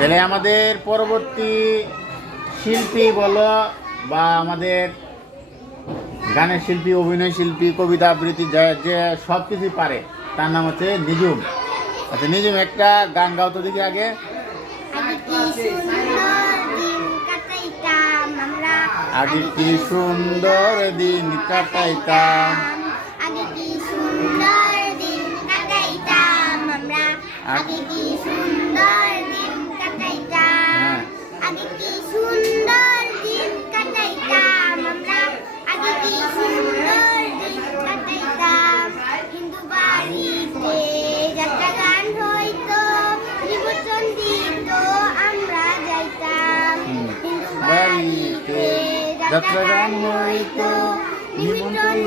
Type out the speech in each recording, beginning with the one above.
তাহলে আমাদের পরবর্তী শিল্পী বলো বা আমাদের গানের শিল্পী অভিনয় শিল্পী কবিতা আবৃত্তি যে যে সব কিছুই পারে তার নাম হচ্ছে নিজুম আচ্ছা নিজুম একটা গান গাও তো দেখি আগে। আগে কি সুন্দর দিন কাটাইতাম আগে কি সুন্দর দিন কাটাইতাম। কি আগে কি সুন্দর যাত্রা হইতো, নিমন্ত্রণ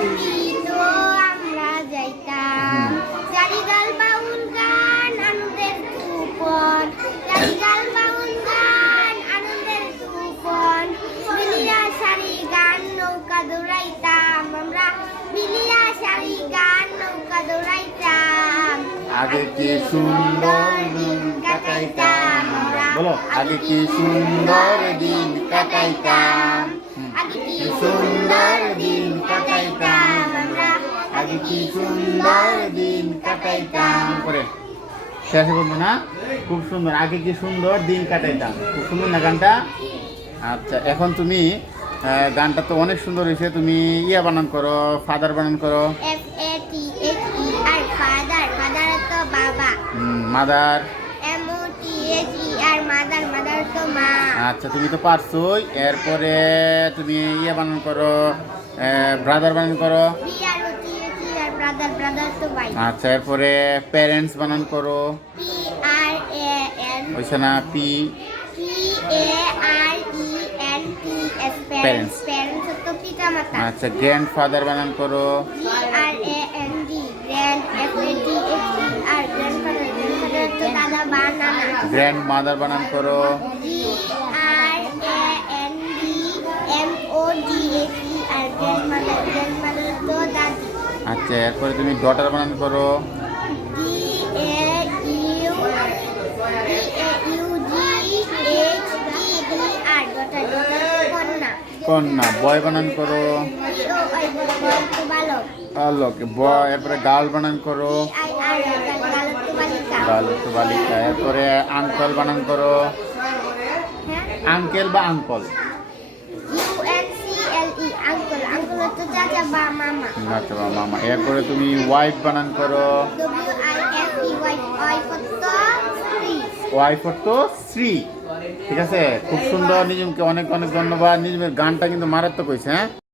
আমরা যাইতাম। চারিগাল বাউল গান আনন্দের তুপন চারিগাল বাউল গান আনন্দের তুপন মিলিয়া সারি গান নৌকা দৌড়াইতাম। আমরা মিলিয়া সারি গান নৌকা দৌড়াইতাম। আগে কি সুন্দর দিন কাটাইতাম। বলো। আগে কি সুন্দর দিন কাটাইতাম। আগে কি সুন্দর দিন কাটাইতাম আমরা। আগে কি সুন্দর দিন কাটাইতাম? করে শেষে বলব না? খুব সুন্দর। আগে কি সুন্দর দিন কাটাইতাম? খুব সুন্দর না গানটা? আচ্ছা এখন তুমি গানটা তো অনেক সুন্দর হয়েছে। তুমি ইয়া বানান করো ফাদার বানান করো। এ ফাদার ফাদার তো বাবা। Mother. M O T H E আচ্ছা তুমি তো পারছোই। এরপরে তুমি ইয়ে বানান করো ব্রাদার বানান করো। আচ্ছা এরপরে প্যারেন্টস বানান করো। ওইসে না পি. প্যারেন্টস আচ্ছা গ্র্যান্ড ফাদার বানান করো। গ্র্যান্ড মাদার বানান করো। আচ্ছা এরপরে তুমি ডটার বানান করো। কন্যা বয় বানান করো। আলোকে বয় এরপরে গার্ল বানান করো। বালক এরপরে আঙ্কল বানান করো। আঙ্কেল বা আঙ্কল? আচ্ছা বা মামা। এরপরে তুমি ওয়াইফ বানান করো। ওয়াইফ তো শ্রী ঠিক আছে? খুব সুন্দর নিজমকে অনেক অনেক ধন্যবাদ। নিজমের গানটা কিন্তু মারাত্মক হয়েছে হ্যাঁ?